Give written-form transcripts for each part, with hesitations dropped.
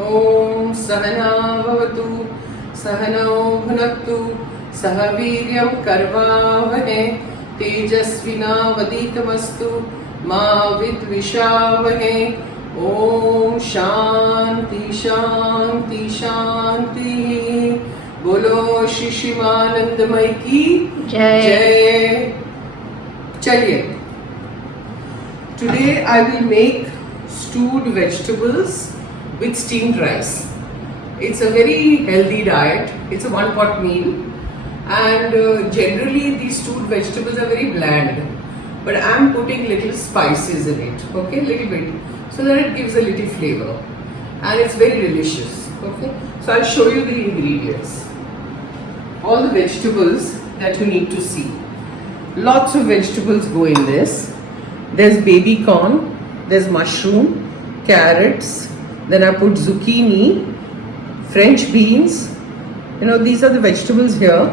Om Sahana Bhavatu Sahano Bhunaktu Sahaviryam Karvavane Tejasvina Vaditamastu Ma Vidvishavane Om Shanti Shanti Shanti Bolo Shishimanandamai ki Jai. Chaliye. Today I will make stewed vegetables with steamed rice. It's a very healthy diet. It's a one-pot meal, and generally these stewed vegetables are very bland. But I'm putting little spices in it, okay, little bit, so that it gives a little flavor, and it's very delicious. Okay, so I'll show you the ingredients. All the vegetables that you need to see. Lots of vegetables go in this. There's baby corn, there's mushroom, carrots, then I put zucchini, French beans. These are the vegetables here.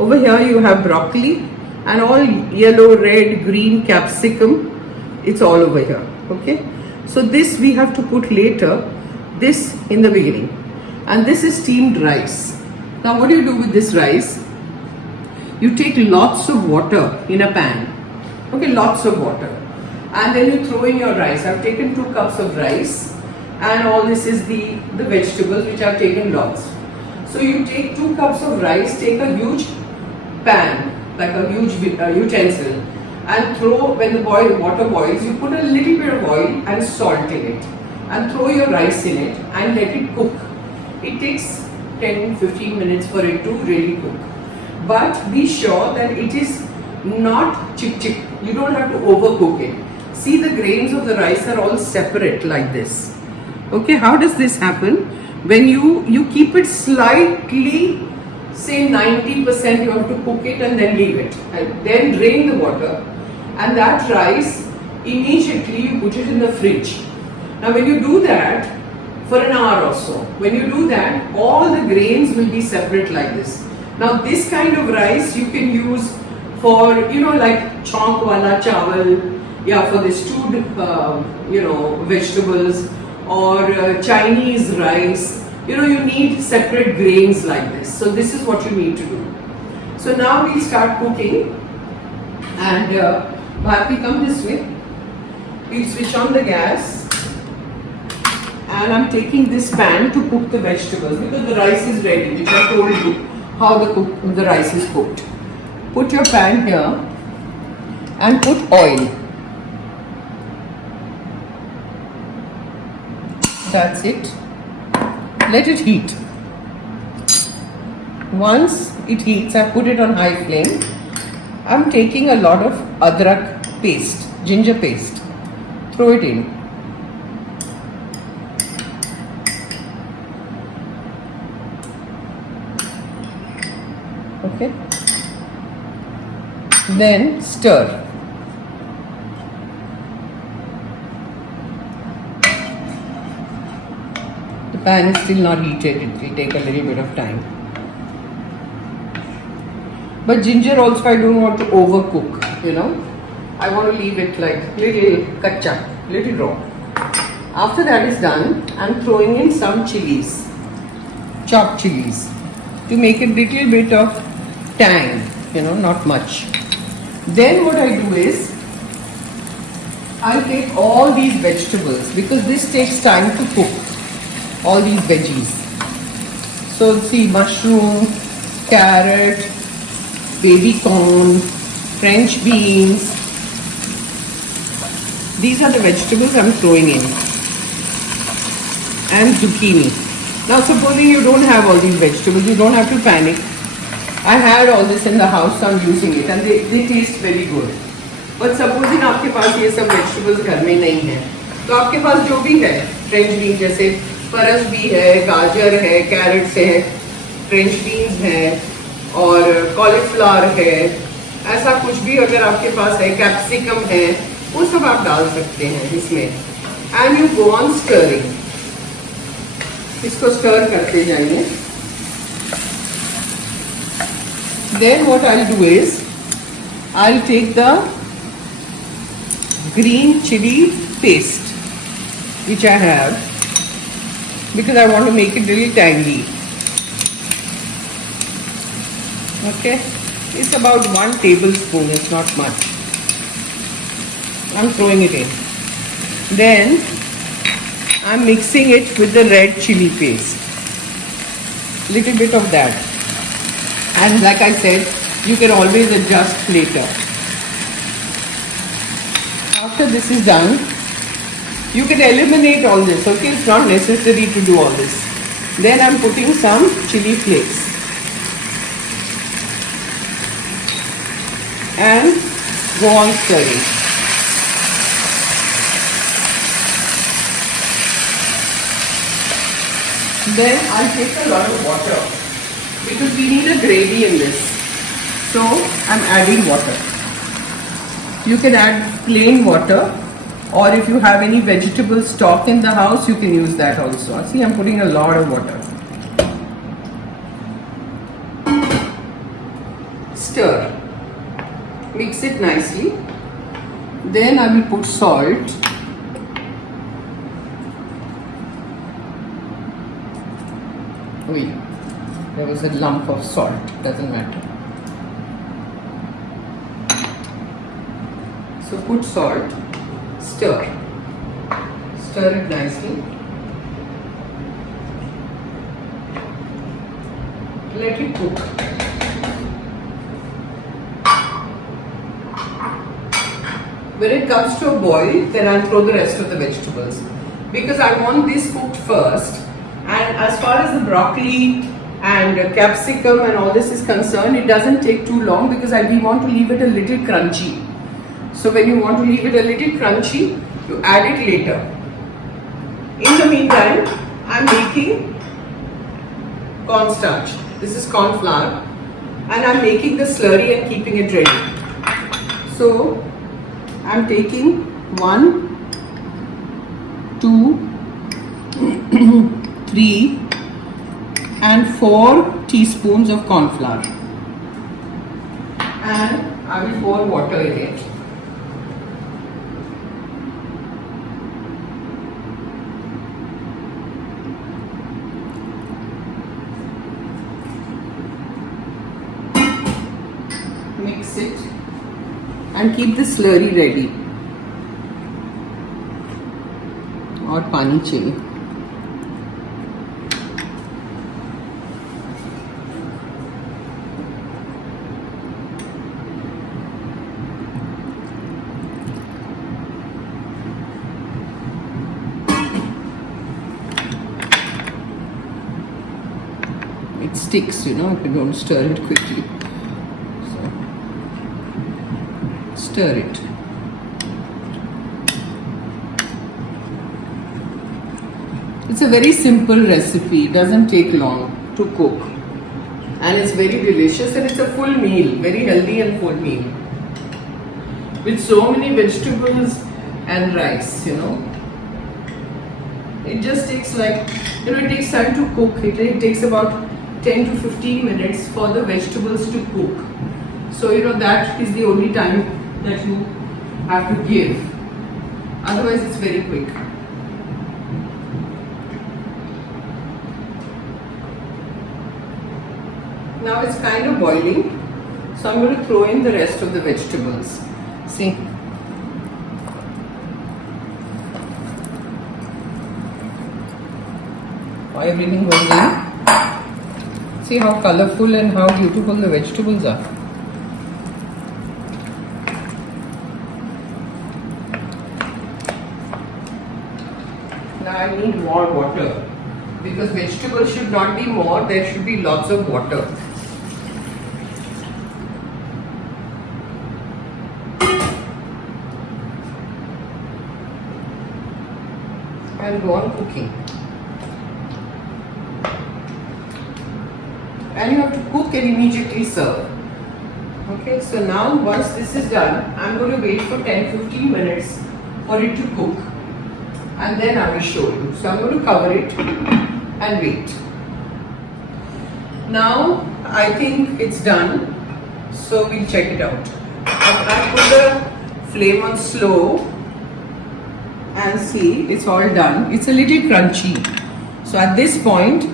Over here you have broccoli and all yellow, red, green capsicum. It's all over here. Okay. So this we have to put later, this in the beginning. And this is steamed rice. Now what do you do with this rice? You take lots of water in a pan. Okay, lots of water. And then you throw in your rice. I've taken 2 cups of rice. And all this is the vegetables which I've taken lots. So you take 2 cups of rice, take a huge pan, like a huge utensil, and throw, when the water boils, you put a little bit of oil and salt in it, and throw your rice in it and let it cook. It takes 10-15 minutes for it to really cook. But be sure that it is not chip. You don't have to overcook it. See, the grains of the rice are all separate like this. Okay, how does this happen? When you keep it slightly, say 90%, you have to cook it and then leave it. And then drain the water. And that rice, immediately you put it in the fridge. Now when you do that, for an hour or so, when you do that, all the grains will be separate like this. Now this kind of rice you can use for, like chaunk wala chawal, for the stewed, vegetables, or Chinese rice. You need separate grains like this. So this is what you need to do. So now we'll start cooking. And Bharti, come this way. We'll switch on the gas. And I'm taking this pan to cook the vegetables because the rice is ready, which I told you how the rice is cooked. Put your pan here and put oil. That's it. Let it heat. Once it heats, I put it on high flame. I'm taking a lot of adrak paste, ginger paste. Throw it in. Okay. Then stir. The pan is still not heated. It will take a little bit of time. But ginger also I don't want to overcook, I want to leave it like little kacha, little raw. After that is done, I'm throwing in some chillies, chopped chillies, to make a little bit of tang, not much. Then what I do is, I'll take all these vegetables because this takes time to cook, all these veggies. So see, mushroom, carrot, baby corn, French beans. These are the vegetables I'm throwing in. And zucchini. Now supposing you don't have all these vegetables, you don't have to panic. I had all this in the house, so I'm using it and they taste very good. But supposing आपके पास ये सब vegetables घर में नहीं है, तो आपके पास जो भी है, French beans जैसे परस भी है, गाजर है, carrots है, French beans है, और cauliflower है, ऐसा कुछ भी अगर आपके पास है, capsicum है, वो सब आप डाल सकते हैं इसमें. And you go on stirring. इसको stir करते जाइए. Then what I'll do is, I'll take the green chilli paste, which I have, because I want to make it really tangy. Okay, it's about 1 tablespoon, it's not much. I'm throwing it in. Then I'm mixing it with the red chili paste. Little bit of that. And like I said, you can always adjust later. After this is done, you can eliminate all this, okay? It's not necessary to do all this. Then I'm putting some chili flakes. And go on stirring. Then I'll take a lot of water because we need a gravy in this. So I'm adding water. You can add plain water, or if you have any vegetable stock in the house, you can use that also. See, I'm putting a lot of water. Stir. Mix it nicely. Then I will put salt. Wait, there was a lump of salt, doesn't matter. So put salt, stir it nicely. Let it cook. When it comes to a boil, then I'll throw the rest of the vegetables because I want this cooked first. And as far as the broccoli and capsicum and all this is concerned, it doesn't take too long because we want to leave it a little crunchy. So when you want to leave it a little crunchy, you add it later. In the meantime, I'm making cornstarch. This is cornflour, and I'm making the slurry and keeping it ready. So I'm taking 1, 2, 3 and 4 teaspoons of cornflour, and I will pour water in it. Mix it and keep the slurry ready, or pani chili. It sticks, you know, if you don't stir it quickly. So, stir it. It's a very simple recipe. It doesn't take long to cook. And it's very delicious, and it's a full meal, very healthy and full meal. With so many vegetables and rice, you know. It just takes it takes time to cook. It takes about 10 to 15 minutes for the vegetables to cook. So, you know, that is the only time that you have to give. Otherwise, it's very quick. Now it's kind of boiling. So I'm going to throw in the rest of the vegetables. See. Everything goes in. See how colorful and how beautiful the vegetables are. Now I need more water because vegetables should not be more, there should be lots of water. And go on cooking. And you have to cook and immediately serve. Okay, so now once this is done, I'm going to wait for 10-15 minutes for it to cook, and then I will show you. So I'm going to cover it and wait. Now I think it's done, so we'll check it out. I put the flame on slow and see, it's all done. It's a little crunchy. So at this point,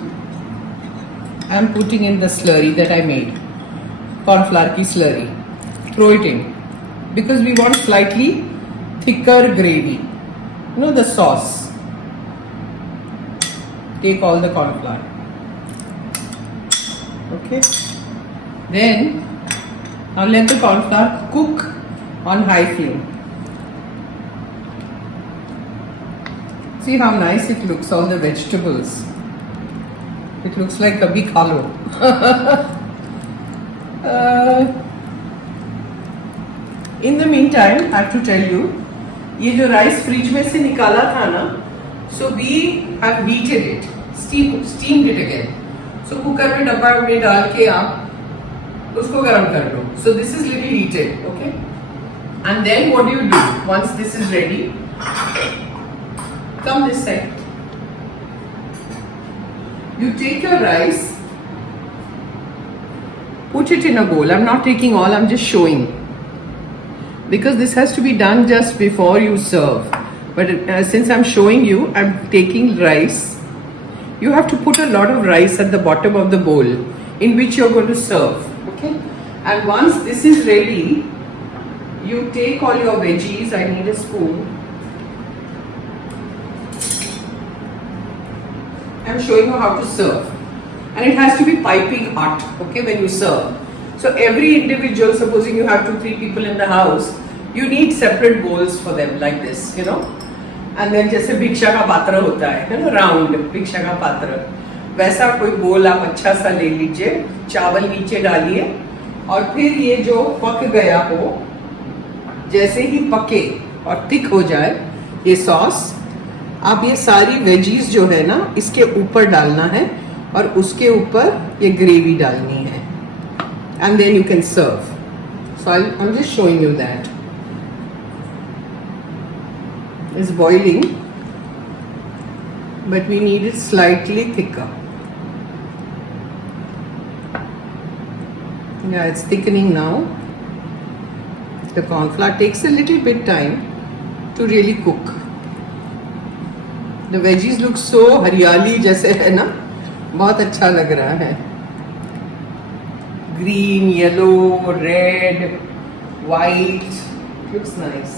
I am putting in the slurry that I made, cornflour ki slurry. Throw it in because we want slightly thicker gravy. You know, the sauce. Take all the cornflour. Okay. Then now let the cornflour cook on high flame. See how nice it looks, all the vegetables. It looks like kabhi kha lo. In the meantime, I have to tell you, ये जो rice fridge में से निकाला था ना, so we have heated it, steamed it again. So cooker में डब्बा में डाल के आप उसको गरम कर लो. So this is little heated, okay? And then what do you do once this is ready? Come this side. You take your rice, put it in a bowl. I'm not taking all, I'm just showing. Because this has to be done just before you serve. But since I'm showing you, I'm taking rice. You have to put a lot of rice at the bottom of the bowl in which you're going to serve. Okay? And once this is ready, you take all your veggies. I need a spoon. I'm showing you how to serve, and it has to be piping hot, okay, when you serve. So every individual, supposing you have 2-3 people in the house, you need separate bowls for them like this, you know. And then जैसे भिक्षा का पात्र होता है ना, round भिक्षा का पात्र, वैसा कोई बोल आप अच्छा सा ले लीजिए, चावल नीचे डालिए, और फिर ये जो पक गया हो, जैसे ही पके और थिक हो जाए ये सॉस, आप ये सारी वेजीज जो है ना इसके ऊपर डालना है और उसके ऊपर ये ग्रेवी डालनी है, and then you can serve. So I am just showing you that. It's boiling but we need it slightly thicker. Yeah, it's thickening now. The cornflour takes a little bit time to really cook. The veggies look so हरियाली जैसे है ना, बहुत अच्छा लग रहा है. Green, yellow, red, white, looks nice.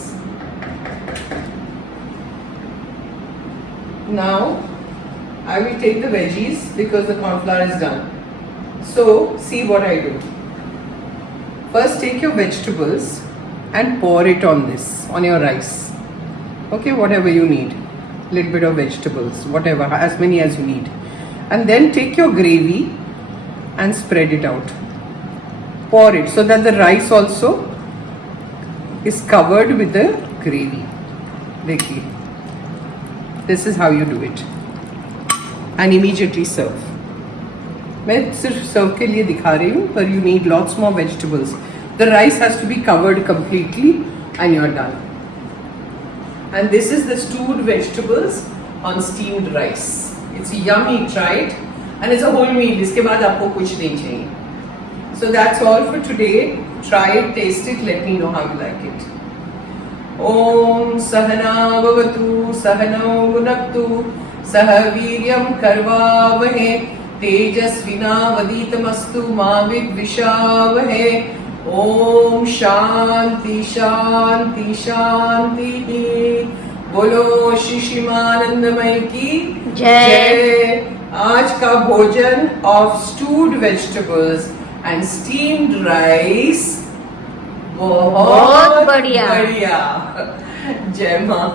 Now I will take the veggies because the cornflour is done. So see what I do. First take your vegetables and pour it on this, on your rice. Okay, whatever you need. Little bit of vegetables, whatever, as many as you need. And then take your gravy and spread it out. Pour it so that the rice also is covered with the gravy. देखिए, this is how you do it. And immediately serve. मैं सिर्फ सर्व के लिए दिखा रही हूँ, पर you need lots more vegetables. The rice has to be covered completely and you're done. And this is the stewed vegetables on steamed rice. It's yummy, try it. And it's a whole meal. इसके बाद आपको कुछ नहीं चाहिए. So that's all for today. Try it, taste it, let me know how you like it. Om Sahana Bhavatu Sahano Bhunaktu Sah Viryam Karvavahe Tejasvina Vaditamastu Ma Vidvishavahe. Om Shanti शांति शांति. बोलो श्री शिवानंदमय की जय. आज का भोजन of stood vegetables and steamed rice बहुत बढ़िया. जय मां.